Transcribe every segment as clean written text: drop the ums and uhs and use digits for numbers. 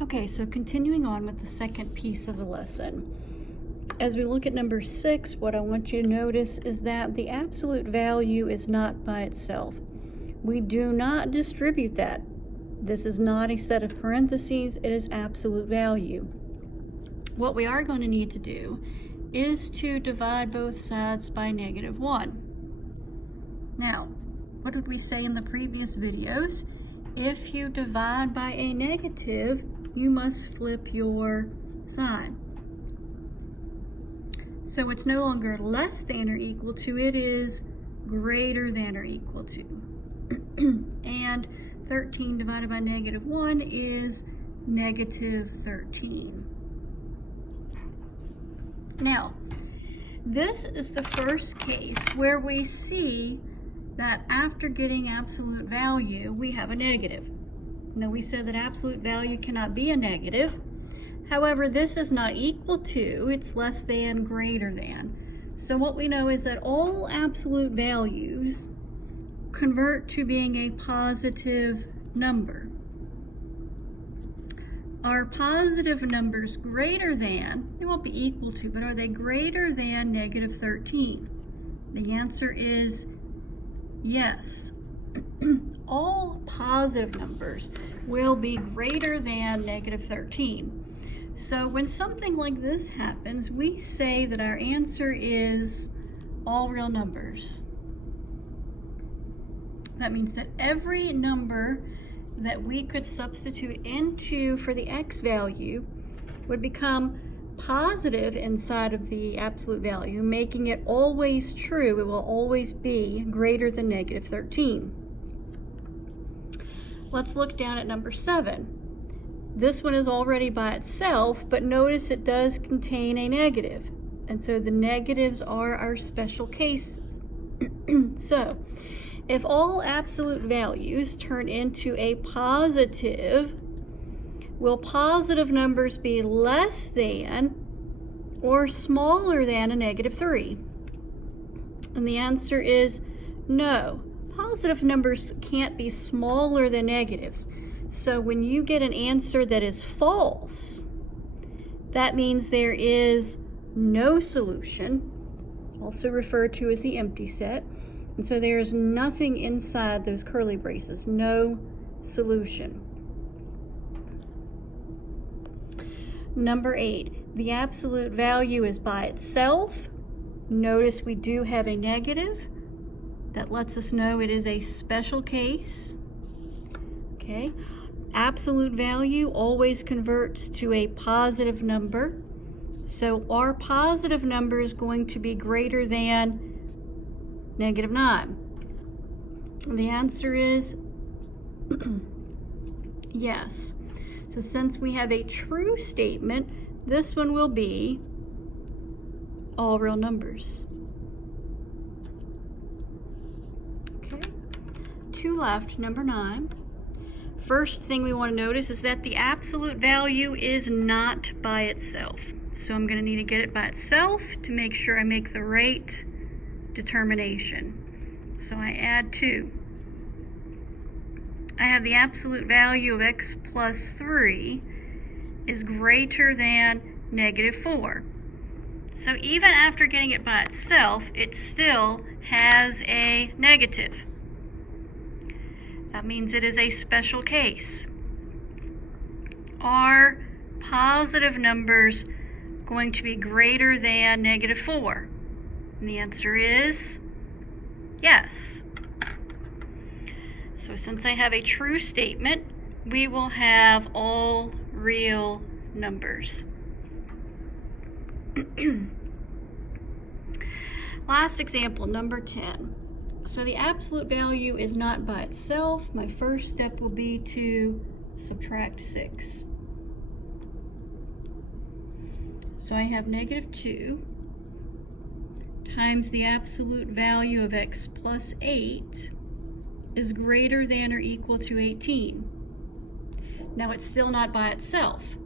Okay, so continuing on with the second piece of the lesson. As we look at number 6, what I want you to notice is that the absolute value is not by itself. We do not distribute that. This is not a set of parentheses, it is absolute value. What we are going to need to do is to divide both sides by -1. Now, what did we say in the previous videos? If you divide by a negative, you must flip your sign. So it's no longer less than or equal to, it is greater than or equal to. And 13 divided by -1 is -13. Now, this is the first case where we see that after getting absolute value, we have a negative. Now, we said that absolute value cannot be a negative. However, this is not equal to, it's less than, greater than. So what we know is that all absolute values convert to being a positive number. Are positive numbers greater than, they won't be equal to, but are they greater than -13? The answer is yes. All positive numbers will be greater than -13. So when something like this happens, we say that our answer is all real numbers. That means that every number that we could substitute into for the x value would become positive inside of the absolute value, making it always true. It will always be greater than -13. Let's look down at number 7. This one is already by itself, but notice it does contain a negative. And so the negatives are our special cases. So, if all absolute values turn into a positive, will positive numbers be less than or smaller than a -3? And the answer is no. Positive numbers can't be smaller than negatives. So when you get an answer that is false, that means there is no solution, also referred to as the empty set. And so there is nothing inside those curly braces, no solution. Number 8, the absolute value is by itself. Notice we do have a negative. That lets us know it is a special case. Okay. Absolute value always converts to a positive number. So our positive number is going to be greater than -9. The answer is yes. So since we have a true statement, this one will be all real numbers. Okay. 2 left, number 9. First thing we want to notice is that the absolute value is not by itself. So I'm going to need to get it by itself to make sure I make the right determination. So I add 2. I have the absolute value of x plus 3 is greater than -4. So even after getting it by itself, it still has a negative. That means it is a special case. Are positive numbers going to be greater than -4? And the answer is yes. So since I have a true statement, we will have all real numbers. Last example, number 10. So the absolute value is not by itself. My first step will be to subtract 6. So I have -2 times the absolute value of x plus 8 is greater than or equal to 18. Now it's still not by itself.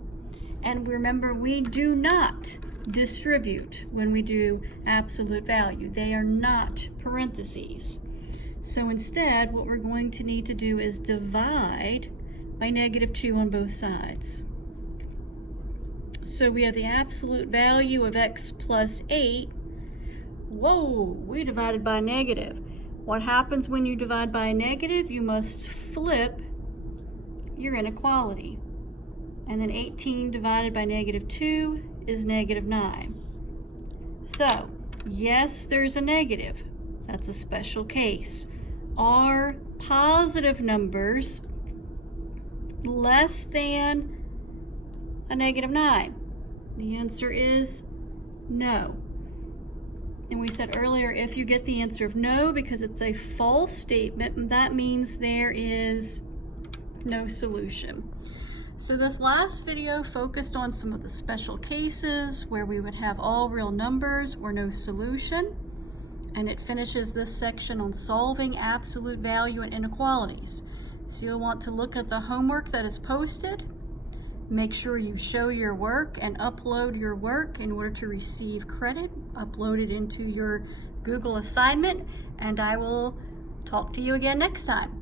And remember, we do not distribute when we do absolute value. They are not parentheses. So instead, what we're going to need to do is divide by -2 on both sides. So we have the absolute value of x plus 8. Whoa, we divided by a negative. What happens when you divide by a negative? You must flip your inequality. And then 18 divided by negative 2 is negative 9. So, yes, there's a negative. That's a special case. Are positive numbers less than a negative 9? The answer is no. And we said earlier, if you get the answer of no because it's a false statement, that means there is no solution. So this last video focused on some of the special cases where we would have all real numbers or no solution. And it finishes this section on solving absolute value and inequalities. So you'll want to look at the homework that is posted. Make sure you show your work and upload your work in order to receive credit. Upload it into your Google assignment, and I will talk to you again next time.